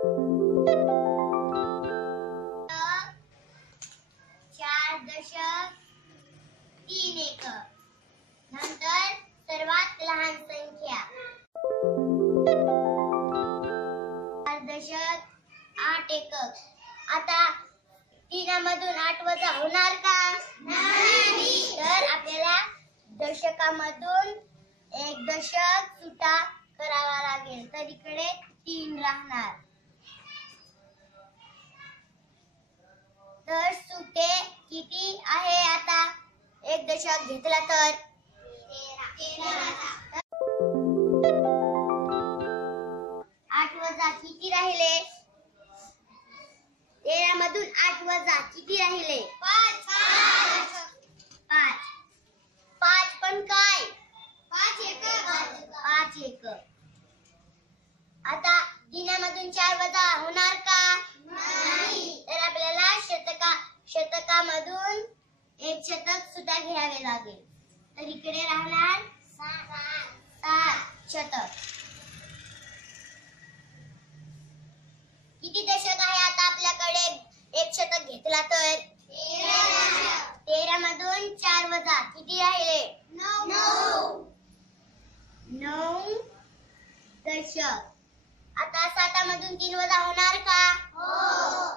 चार दशक 3 एकक. नंतर सर्वात लहान संख्या 4 दशक 8 एकक. आता 3 मधून 8 वजा होणार का? नाही. तर आपल्याला दशकामधून 1 दशक सुटा करावा लागेल. तर इकडे 3 राहणार. तर सुटे किती आहे आता? 1 दशक घेतला तर 8 वजा किती राहिले? 13 मधून 8 वजा किती राहिले? 5. 5 पण काय? 5 एकक. आता 3 मधून 4 वजा होणार का? नाही. तर आपल्याला शतकामधून 1 शतक सुटा घ्यावे लागेल. तर इकडे राहणार 7 शतक. किती दशक आहे आता आपल्याकडे? 1 शतक घेतला तर 13 मधून 4 वजा किती राहिले? 9 दशक. आता 7 मधून 3 वजा होणार का? हो.